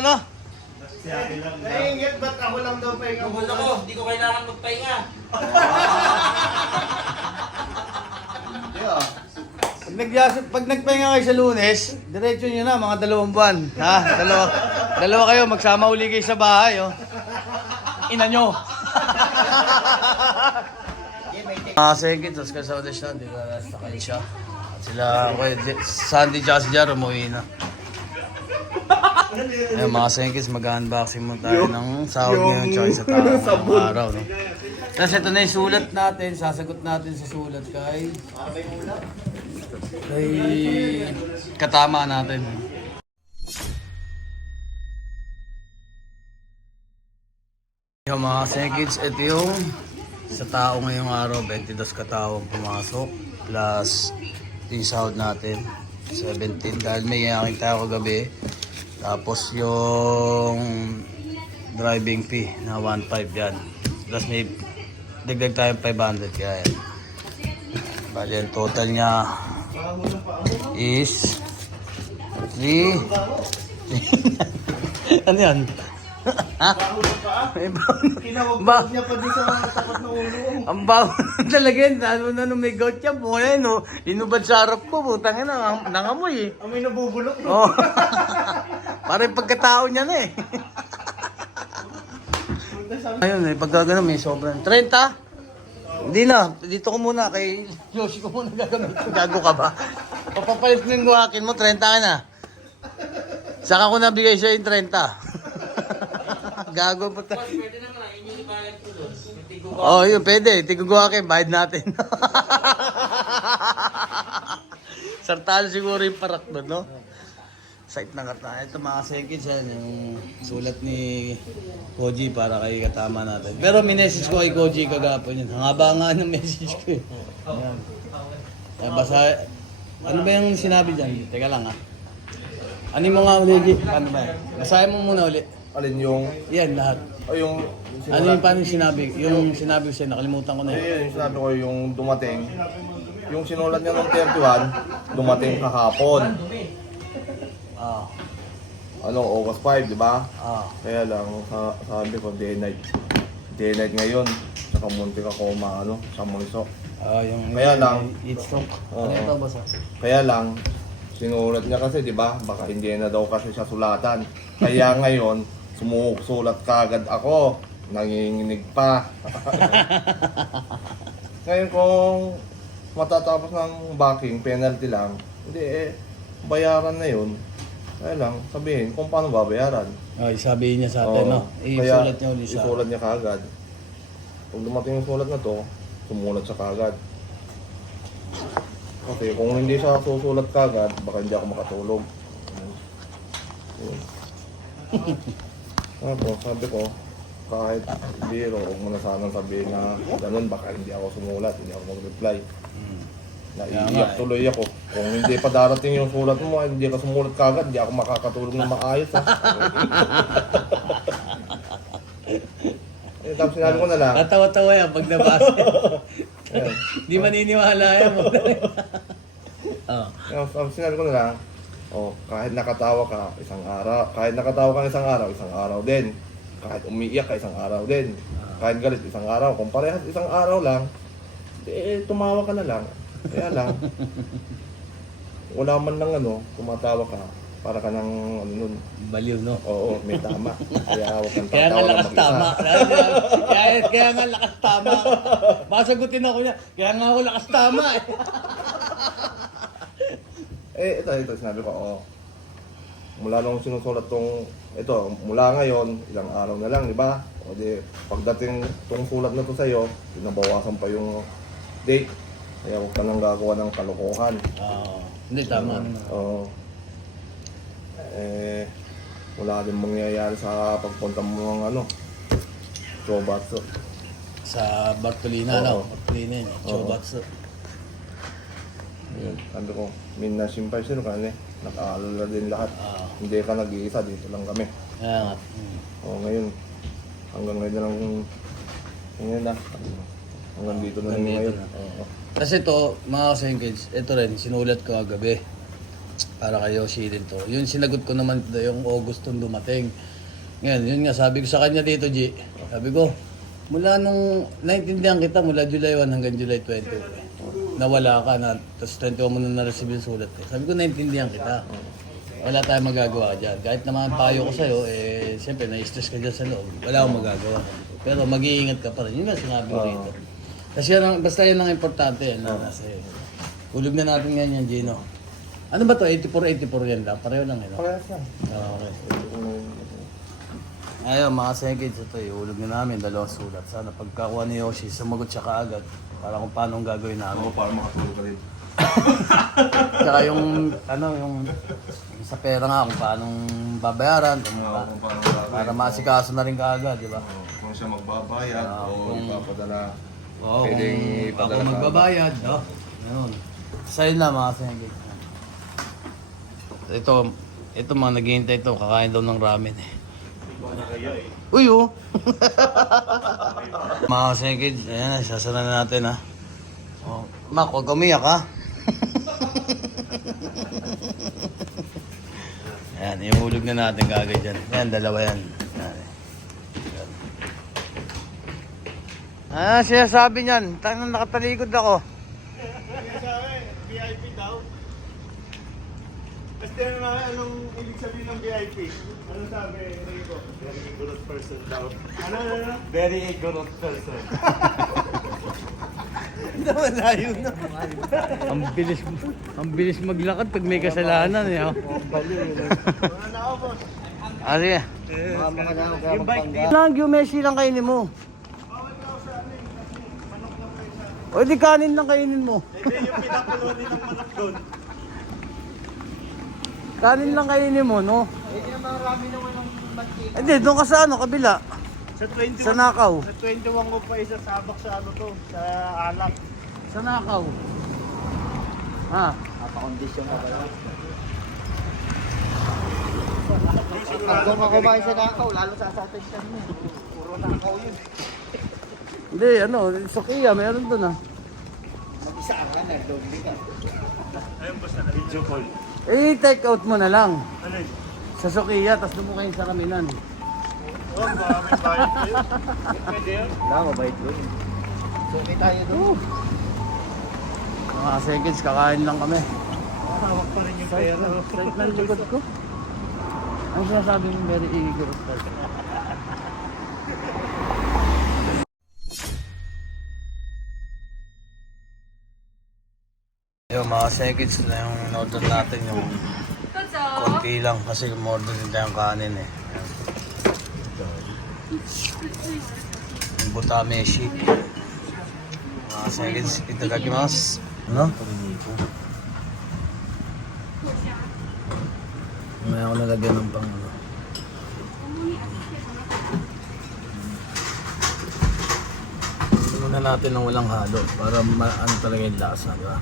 ano? Naiingit, ba't ako lang daw pahinga mo? Ako, hindi ko kailangan magpahinga. Pag nagpahinga kayo sa Lunes, diretso nyo na mga 2 buwan. Ha? Dalawa kayo, magsama uli kayo sa bahay. Oh. Ina nyo. Mga sekit, tapos kasama siya, di ba? Nasa kayo siya. At sila, Sandy tsaka si Jar, umuwi na. Ayun, mga sekits, mag-unboxing mo tayo ng sahod ngayon tsaka sa taong araw. No? Tapos ito na yung sulat natin, sasagot natin sa sulat kay katama natin. Yung mga sekits, ito yung sa tao ngayong araw, 22 katao ang pumasok plus yung sahod natin 17 dahil may yaking tayo kagabi, tapos yung driving fee na 1.5 yan, plus may dagdag tayong 500 kaya yan. Bali yung total niya is 3 ano yan? Ha? Kinawag niya pa din sa tapat ng ulo. Ang baho talaga yun. Lalo na nung may gout yan. Buhay no. Inubad sa harap ko. Butang na. Nangamoy eh. Amoy nabubulok. Oh. Parang pagkatao niya na eh. Ayun eh. Pagka ganun may sobrang 30? Hindi na. Dito ko muna. Kay Yoshi ko muna gagamit. Gago ka ba? Papapalit mo yung guwakin mo. 30 ka na. Saka ko nabigay siya yung 30. Gago pa tayo. Pwede naman, yun yung bayad ko doon. Oo, yun, pwede. Tiguguha kayo, bayad natin. Sartalo siguro yung parak doon, no? Site ng katana. Ito mga seconds yan, yung sulat ni Koji para kay katama natin. Pero minessage ko kay Koji kagapon yun. Hangaba nga ng message ko eh. Ayan. Ayan, basta, ano ba yung sinabi dyan? Teka lang ha. Ano yung mga legit? Ano ba yan? Basahin mo muna ulit. Alin yung... Yan, lahat. O yung... Ano yung paano yung sinabi? Yung sinabi ko sa'yo, nakalimutan ko na yun. Yung sinabi ko yung dumating. Yung sinulat niya ng 31, dumating kahapon. Ah, Ano, August 5, di ba? ah. Kaya lang, sabi ko, day night. Day night ngayon. Saka muntik ako maano, sa Moniso. Ah, yung Kaya lang. Heat stroke. Oo. Ano ito, basa? Kaya lang, sinulat niya kasi, di ba? Baka hindi na daw kasi siya sulatan. Kaya ngayon, sumusulat kagad ako. Nanginginig pa. Ngayon kung matatapos ng backing, penalty lang, hindi bayaran na yun. Kaya lang, sabihin kung paano babayaran. Oh, sabihin niya sa atin, Oo. no? Kaya, Isulat niya ulit sa isulat niya kagad. Pag dumating yung sulat na to, sumulat siya kagad. Kasi kung hindi siya susulat kagad, baka hindi ako makatulog. Tapos sabi ko, kahit biro, huwag mo na sanang sabihin na ganun, baka hindi ako sumulat, hindi ako mag-reply. Naiiyak tuloy ako. Kung hindi pa darating yung sulat mo, hindi ka sumulat kagad, hindi ako makakatulog na maayos. Ha? Tapos sinabi ko na lang, Tatawa-tawa yan pag nabasa. ayan. Di maniniwala yan. Oh. Tapos sinabi ko na lang, kahit nakatawa ka isang araw din. Kahit umiiyak ka isang araw din. Kahit galit isang araw. Kung parehas isang araw lang, tumawa ka na lang. Kaya lang, wala man lang tumatawa ka. Para ka ng nun. Baliw, no? Oo, may tama. Kaya huwag kang Kaya nga tatawa ng lakas mag-isa. tama. Kaya nga lakas tama. Masagutin ako niya. Kaya nga ako lakas tama eh. Ito, sinabi ko, mula nung sinusulat mula ngayon, ilang araw na lang, di ba? O di, pagdating tong sulat na to sa'yo, pinabawasan pa yung date. Kaya huwag ka nang gagawa ng kalokohan. Hindi, tama naman. Oo. Wala din mangyayari sa pagpunta mo ng Chobatsu. Sa Bartolina, no? Oo. Bartolina yun. Chobatsu. Yun, sabi ko, minasimpay sila kanina. Nakaalala din lahat. Hindi ka nag-iisa, dito lang kami. Kaya nga. Ngayon, hanggang ngayon na lang, ngayon na. Hanggang dito na lang Hanggang dito ngayon. na. Oo. Kasi ito, mga kasengkids, ito rin, sinulat ko kagabi. para kay Yoshi din to. Yun sinagot ko naman ito yung August nung dumating. Ngayon, yun nga, sabi ko sa kanya dito, G. Sabi ko, mula nung naintindihan kita, mula July 1 hanggang July 20, nawala ka na, tapos 21 mo na na-receive yung sulat ko. Sabi ko, naintindihan kita. Wala tayong magagawa dyan. Kahit naman payo ko sa'yo, eh, siyempre, na-stress ka dyan sa loob. Wala akong magagawa. Pero mag-iingat ka pa rin. Yun nga sinabi ko dito. Kasi yan, basta yan ang importante. Kasi, hulog na natin ngayon yan, Gino. Ano ba to? 84-84 yan lang? Pareho lang yun. Parehas lang. Okay. Ayun, mga seconds, ito ihulog na namin, dalawang sulat. Sana pagkakuha ni Yoshi, sumagot siya kaagad para kung paano ang gagawin namin. Ako para makatulog ka rin. Tsaka yung, yung sa pera nga, kung paano babayaran, para masikaso na rin kaagad, di ba? Kung siya magbabayad o ipapadala. Oo, Pwedeng kung ipadala ako ka magbabayad, no? Ganun. Sa'yo na, mga seconds. Ito mga naghihintay ito, kakain daw ng ramen eh. Uy, oh! Mga seconds, ayan, sasara na natin ha. Oh, Mac, huwag umiyak ha. Ayan, ihulog na natin kagad dyan. Ayan, dalawa yan. Ah, siya sabi niyan, tanong nakatalikod ako. VIP daw. Tapos tinanong namin anong ibig sabihin ng VIP. Ano sabi, Rico? Very ignorant person daw. Ano? Very ignorant person. Malayo na. Ang bilis maglakad pag may kasalanan eh. Oh. Ano na ako, boss? Ah, sige. Yung bike dito. Lang, yung Messi lang kainin mo. O di kanin lang kainin mo. Hindi, yung pinakulo nilang manok doon. Kanin lang kainin mo, no? Hindi naman marami naman ng mantika. Hindi, doon ka sa kabila. Sa 21. Sa Nakaw. Sa 21 ko pa isa sabak sa ano to, sa alak. Sa Nakaw. Ha? Napakondisyon ka pala. Pag kumakumain sa Nakaw, lalo sa attention mo. Puro Nakaw yun. Hindi, Sokia, meron doon ah. Mag-isa ka na, doble ka. Ayun, boss, na video call. Eh, take out mo na lang. Ano yun? Sa Sokia, tapos doon mo kayo sa Kamilan. Oh, baka may bayad kayo. Pwede yun? Wala, mabait doon. So, may tayo doon. Mga seconds, kakain lang kami. Hawak pa rin yung pera. Sakit ng likod ko. Ang sinasabi mo, very ignorant person. Yung mga seconds na yung in-order natin, yung konti lang kasi umorder din tayong kanin eh. Yung butameshi. Mga seconds, itadakimasu. Ano? May ako nalagyan ng pang ano. Muna natin ng walang halo para ano talaga yung lasa, di ba?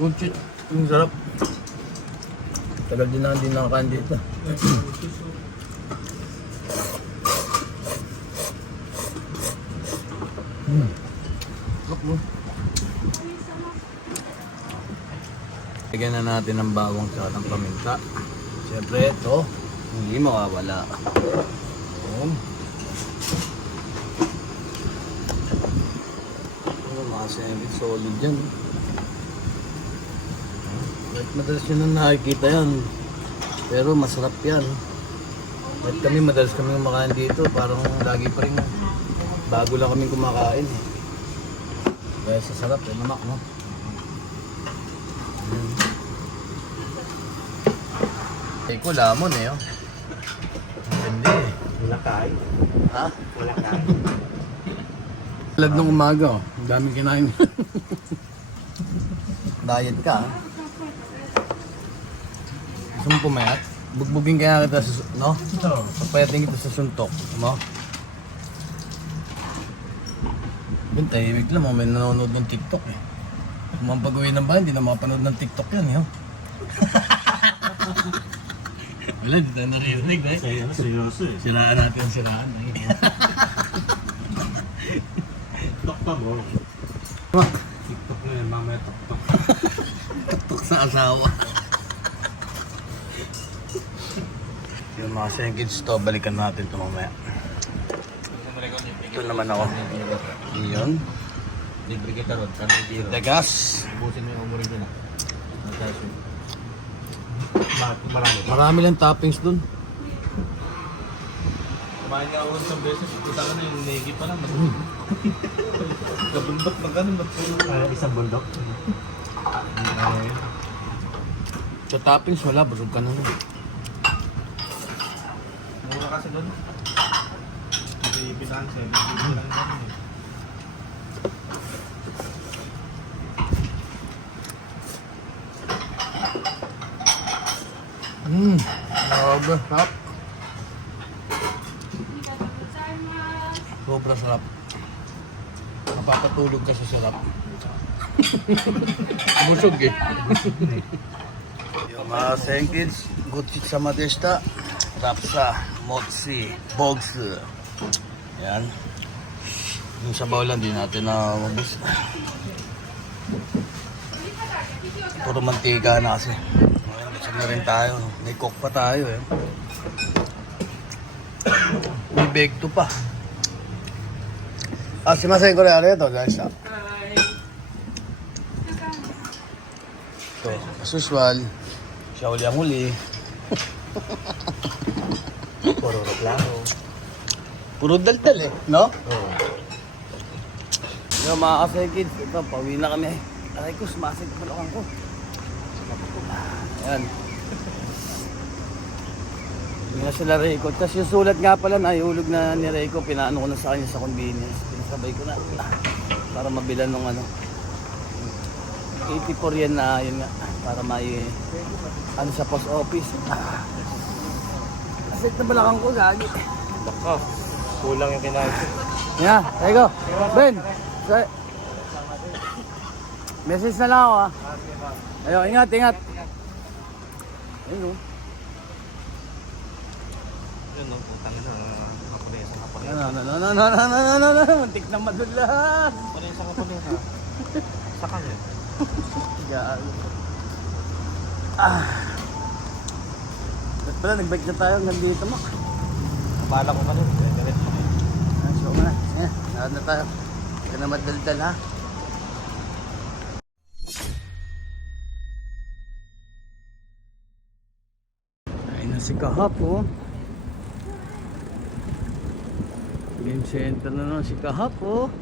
Good shit. Ang sarap. Tagal din na hindi nakakain dito. Lagyan na natin ng bawang sa ng paminta. Siyempre ito, hindi mawawala. Mga sandwich solid yan. Madalas yun ang nakikita yan. Pero masarap yan. At kami madalas kami kumakain dito. Parang lagi pa rin bago lang kami kumakain. Kaya sa sarap eh, namak no? Eh ko lamon eh oh. Hindi eh. Wala kain. Ha? Wala kain. Tulad nung umaga oh. Ang daming kinain. Diet ka ha? Gusto mo pumayat? Bugbugin kaya kita sa, no? Pagpayatin kita sa suntok, mo? Yun, tahimik lang, may nanonood ng TikTok eh. Kung ang pag-uwi ng bahay, hindi na makapanood ng TikTok yan, eh. Wala, hindi tayo naririnig, eh. Seryoso eh. Siraan natin ang siraan, eh. Taktak mo. TikTok na yan, mamaya taktak. Tuktok sa asawa. Yung mga sengkids to, balikan natin ito mamaya. Ito naman ako. Iyon. Libre kita ron, kan biro. Degas. Ubusin mo yung umurin dyan ah. Marami. Marami lang toppings dun. Kumain nga ako isang beses, kita ka na yung negi pa lang. Gabundok na ganun, Isang bundok. Sa toppings wala, busog ka na nun. mura kasi doon. Hindi bilang 7 lang natin eh. Grabe, sarap. Sobra sarap. Napapatulog ka sa sarap. Busog eh. Yung mga sengkids, gutsit sa Madesta, rapsa, motsi, bogs. Yan. Yung sabaw lang, di natin na mabus. Puro mantika na kasi. Ngayon, busog na rin tayo. May coke pa tayo eh. May bake to pa. Ah, si Masay ko rin ito, guys. So, as usual, siya uli ang huli. Puro reklamo. Puro daldal eh, no? Oo. Yung mga kasekid, ito, pauwi na kami. Aray ko, sumasig ko lang ko. Ayan. Hindi na sila Rico. Tapos yung sulat nga pala, nahihulog na ni Rico. Pinaano ko na sa kanya sa convenience. Pinasabay ko na. Para mabilan ng ano. 84 yan na, yun nga. Para may, ano sa post office. Asik na balakang ko, gagi. Baka, kulang yung kinain. Yeah, Rico. Ben, message na lang ako ha. Ayun, ingat, ingat. Ayun oh. Yun no, putang na. Kapanesa, kapanesa. No. Muntik na madulas. Kapanesa, kapanesa. Sa kanya. Galo. Ba't pala, nag-bike na tayo hanggang dito mo. Bala ko kanina. Galit mo. So, na. Ayan, lahat na tayo. Huwag ka na madaldal ha. Ay na si Kahap oh. Game center na naman si Kahap oh.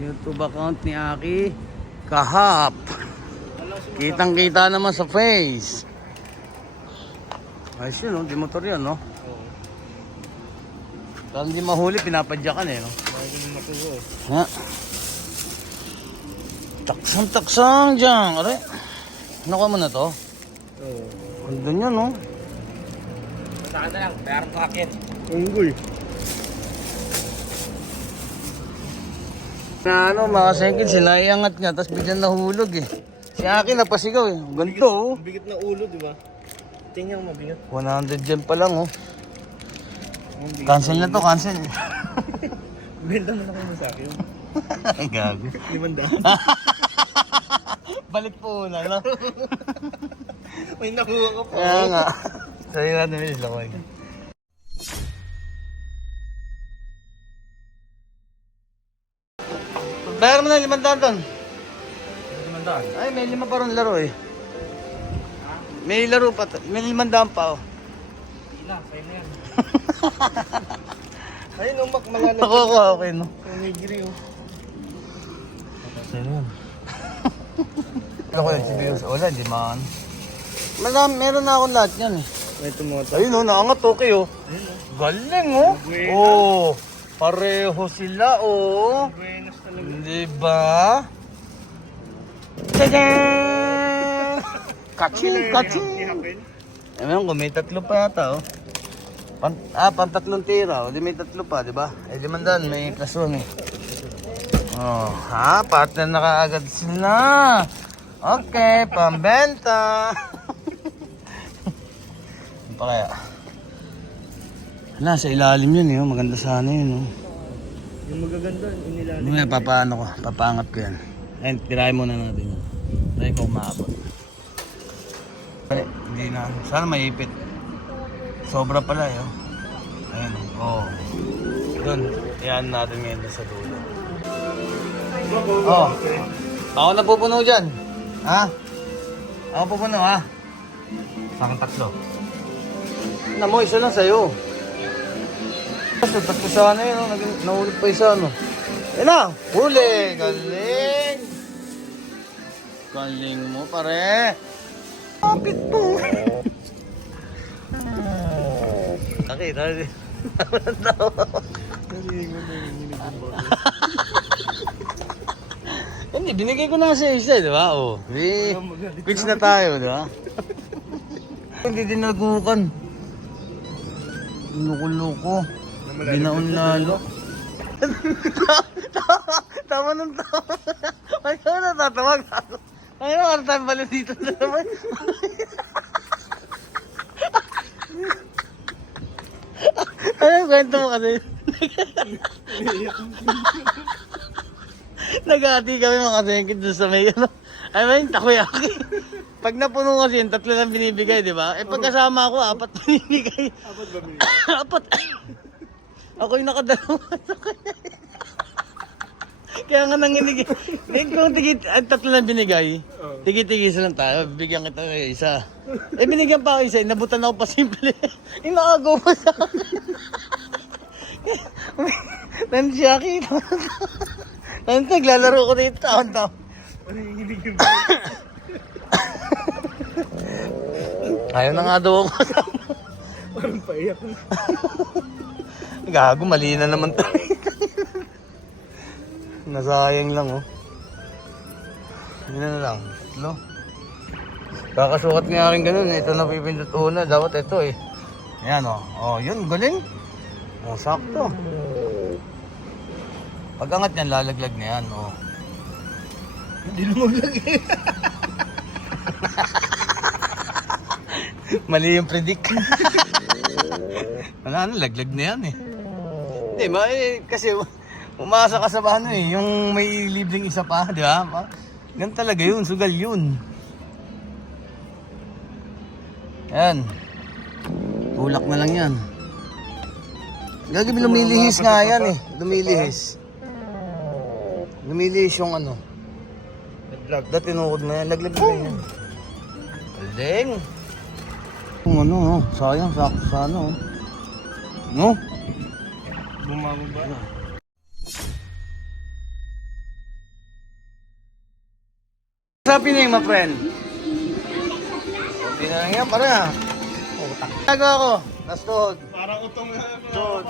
YouTube account ni Aki Kahap. Kitang kita naman sa face. Ayos yun oh, di motor yan no. Parang hindi mahuli, pinapadyakan eh no. Ha? Taksang dyan. Aray. Nakuha mo na to? Oo. Andun yan no. Saan na lang, bayaran ko akin. Unggoy. Na ano, mga sengkid, sinaiangat nga, tapos bigyan nahulog eh. Si Aki napasigaw eh. Ganito oh. Bigat na ulo, di ba? Tingnan mo, mabigat. 100 dyan pa lang oh. Cancel na to, cancel. Benta mo na kayo sa akin. Gago. 500. Balik po na, no? May nakuha ka pa. Kaya nga. Sa'yo natin may lakoy. Bayar mo na 500 doon. 500. Ay, may 5 pa ron laro eh. May laro pa. May 500 pa oh. Ila, sa'yo na yan. Ayun, umak mga Ako, okay no. Onigiri, oh. Sa'yo yan. Ako yung CBUs. Wala, di man. Madami, meron na akong lahat yan eh. May tumoto. Ayun oh, naangat okay oh. Galing oh. Oh, pareho sila oh. Buenos talaga. Di ba? Tadaan! Kaching, kaching. Ewan ko, may 3 pa yata oh. Pang 3 tira. O, di may 3 pa, di ba? Eh, 500, may plus 1 eh. Oh, ha? Partner na kaagad sila. Okay, pambenta. Ano pa kaya? Hala, sa ilalim yun eh. Oh. Maganda sana yun. Oh. Yung magaganda, inilalim. Ngayon, papaangat ko yan. Ayun, tirahin muna natin yan. Try ko maabot. Hindi na, sana maipit. Sobra pala eh. Oh. Ayan, oh. Yun, yan natin ngayon sa dulo. Oh, ako na pupuno dyan. Ha? Ako pupuno ha? Sakang tatlo. Na mo, isa lang sa'yo. Basta tatlo sana yun, nahulog pa isa no. Yan na, huli! Galing! Galing mo pare! Kapit po! Nakita rin. Hindi, binigay ko na sa isa, di ba? Oh, fix na tayo, di ba? Hindi din nagukan. Loko-loko. Binaon lalo. Tama ng tama. Ay, ka na tatawag. Ay, ano tayo balik dito na naman. Ano kwento mo kasi? Nag-aati kami mga sengkit doon sa may ano. Ay, may takoyaki. Pag napuno kasi yung 3 lang binibigay, di ba? Eh pagkasama ako, 4 binibigay. 4 ba binigay? 4. Ako yung nakadalawa sa kanya. Kaya nga nanginig. Kung ang 3 lang binigay, tigi-tigis lang tayo. Bigyan kita kayo isa. Eh binigyan pa ako isa, nabutan ako pa simple. Yung nakagaw pa sa akin. Nandiyan kita. Naglalaro ko dito, taon-taon. Ano yung hinigil Ayaw na nga daw ako. Parang paiyak na. Gago, mali na naman tayo. Nasayang lang oh. Yun na lang. No? Kakasukat nga rin ganun. Ito na pipindot una. Dapat ito eh. Ayan oh. Oh, yun. Galing. Oh, sakto. Pag angat yan, lalaglag na yan. Oh. Hindi na maglagay. Mali yung predict. Wala na, laglag na yan eh. Hindi, kasi umasa ka sa ano eh, yung may libreng isa pa, di ba? Ganun talaga yun, sugal yun. Ayan. Tulak na lang yan. Gagawin, lumilihis nga yan eh. Lumilihis. Lumilihis yung ano. Naglag. Dati tinukod na yan, laglag na yan. Galing. Kung ano, sayang, sakto sa ano. No? Bumababa na. Sabi na yung my friend. Sabi na lang yan, pare ha. Nagawa ko, nastuhod. Parang utong na. Tuhod.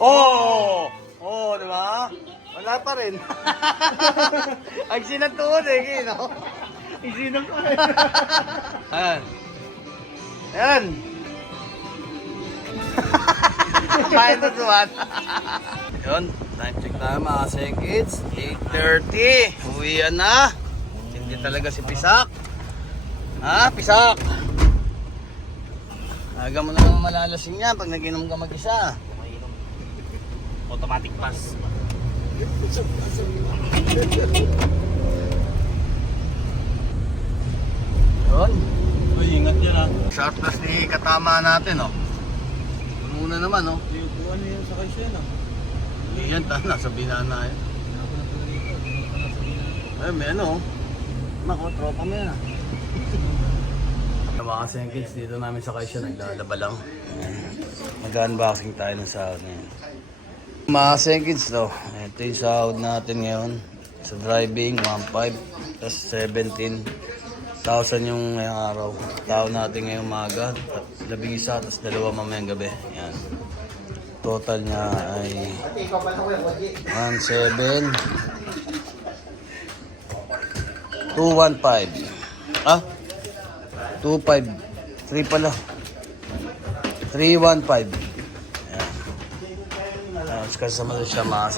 Oo! Oo, di ba? Wala pa rin. Ang sinatuhod eh, kino? Isinang ko Ayan. Ayan. Kain na tuwan. Yun, time check tayo mga sengkits. 8:30. Uwian na. Hindi talaga si Pisak. Ha, Pisak? Aga mo naman malalasing yan pag nag-inom ka mag-isa. Automatic pass. Yun. Uy, ingat yan ha. Short plus ni katama natin, oh. Muna naman, oh. Ano yan sa kayo yan Yan, nasa binana yan. Ay, may ano, oh. Mako, tropa mo yan, ah. Mga sengkits, dito namin sa Kaisya, naglalaba lang. Mag-unboxing tayo ng sahod ngayon. Mga sengkits, to. Ito yung sahod natin ngayon. Sa driving, 1.5. Tapos 17,000 yung ngayong araw. Tao natin ngayong umaga. 11, tapos 2 mamayang gabi. Yan. Total niya ay 1,700. 215. Ah? 253 pala. 315. Ayan. Kasi sama siya mga